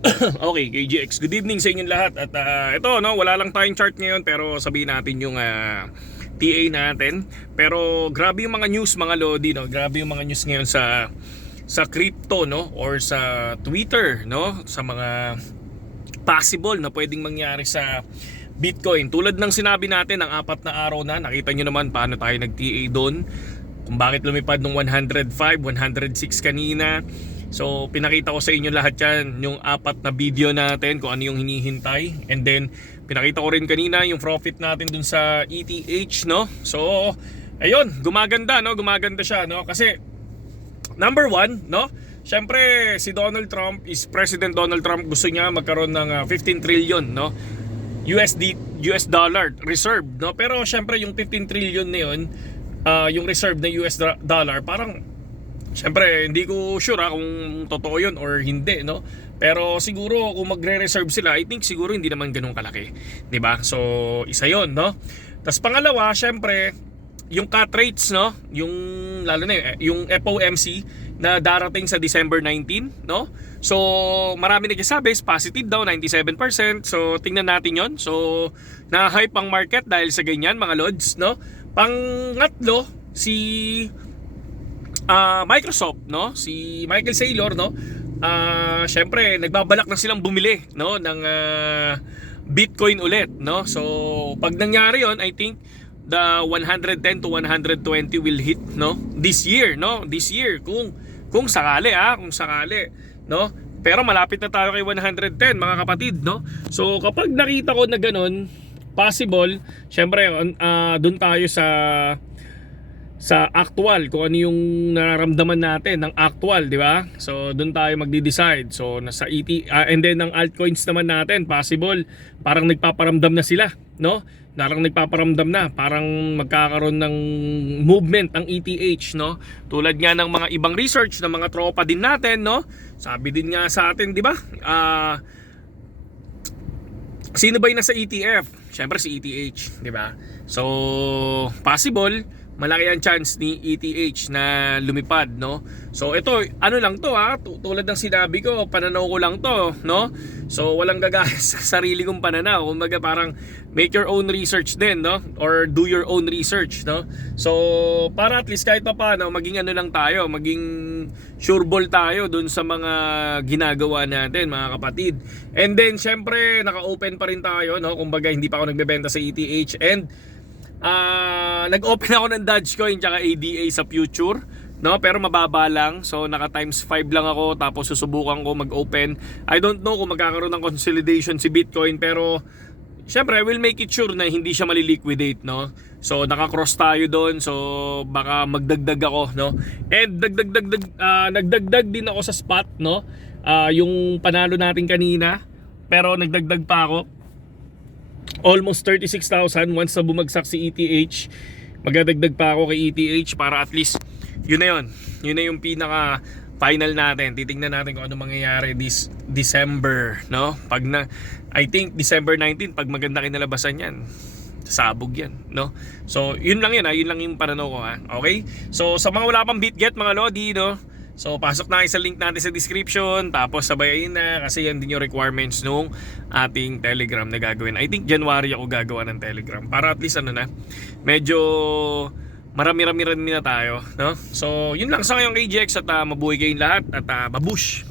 Okay, KGX, good evening sa inyong lahat. At ito, no, wala lang tayong chart ngayon pero sabihin natin yung TA natin. Pero grabe yung mga news, mga lodi, no. Grabe yung mga news ngayon sa crypto, no, or sa Twitter, no, sa mga possible na pwedeng mangyari sa Bitcoin. Tulad ng sinabi natin ng 4 na araw na, nakita nyo naman paano tayo nag-TA doon. Kung bakit lumipad ng 105, 106 kanina. So pinakita ko sa inyo lahat yan, yung 4 na video natin, kung ano yung hinihintay. And then pinakita ko rin kanina yung profit natin dun sa ETH, no. So ayun, gumaganda, no, gumaganda siya, no. Kasi number one, no, syempre si Donald Trump is President Donald Trump, gusto niya magkaroon ng 15 trillion, no, US dollar reserve, no. Pero syempre yung 15 trillion na yun, yung reserve na US dollar, parang syempre hindi ko sure kung totoo yun or hindi, no. Pero siguro kung magre-reserve sila, I think siguro hindi naman ganun kalaki, 'di ba? So isa 'yon, no. Tapos pangalawa, syempre yung cut rates, no, yung lalo na yung FOMC na darating sa December 19, no. So marami nagsasabi is positive daw, 97%. So tingnan natin 'yon. So na-hype ang market dahil sa ganyan, mga lods, no. Pangatlo, si Microsoft, no, si Michael Saylor, no, syempre nagbabalak na silang bumili, no, ng Bitcoin ulit, no. So pag nangyari yon, I think the 110 to 120 will hit, no, this year, no, this year, kung sakali, kung sakali, no. Pero malapit na tayo kay 110, mga kapatid, no. So kapag nakita ko na ganun, possible, syempre doon tayo sa actual, kung ano yung nararamdaman natin ng actual, di ba? So doon tayo magde-decide. So nasa and then ang altcoins naman natin, possible parang nagpaparamdam na sila, no? Parang nagpaparamdam na, parang magkakaroon ng movement ang ETH, no? Tulad nga ng mga ibang research ng mga tropa din natin, no? Sabi din nga sa atin, di ba? Sino ba yung nasa ETF? Syempre si ETH, di ba? So possible malaki ang chance ni ETH na lumipad, no? So ito, ano lang to, tulad ng sinabi ko, pananaw ko lang to, no? So walang gagaya sa sarili kong pananaw. Kumbaga parang make your own research din, no? Or do your own research, no? So para at least kahit pa paano, maging ano lang tayo, maging sureball tayo dun sa mga ginagawa natin, mga kapatid. And then syempre naka-open pa rin tayo, no? Kumbaga hindi pa ako nagbebenta sa ETH, and nag-open ako ng Dogecoin tsaka ADA sa future, no, pero mababa lang. So naka times 5 lang ako, tapos susubukan ko mag-open. I don't know kung magkakaroon ng consolidation si Bitcoin, pero syempre I will make it sure na hindi siya maliliquidate, no. So naka-cross tayo doon, so baka magdagdag ako, no. And nagdagdag din ako sa spot, no. Yung panalo natin kanina, pero nagdagdag pa ako almost 36,000 once na bumagsak si ETH. Magdadagdag pa ako kay ETH para at least yun na yung pinaka final natin. Titingnan natin kung ano mangyayari this December, no? Pag na, I think December 19, pag maganda kinalabasan yan, sabog yan, no? So yun lang yun lang yung pananaw ko, okay? So sa mga wala pang BitGet, mga lodi, no, so pasok na kayo sa link natin sa description, tapos sabayin na, kasi yan din yung requirements nung ating Telegram na gagawin. I think January ako gagawa ng Telegram para at least medyo marami-rami rin na tayo, no? So yun lang sa ngayong KGX, at mabuhay kayong lahat, at babush!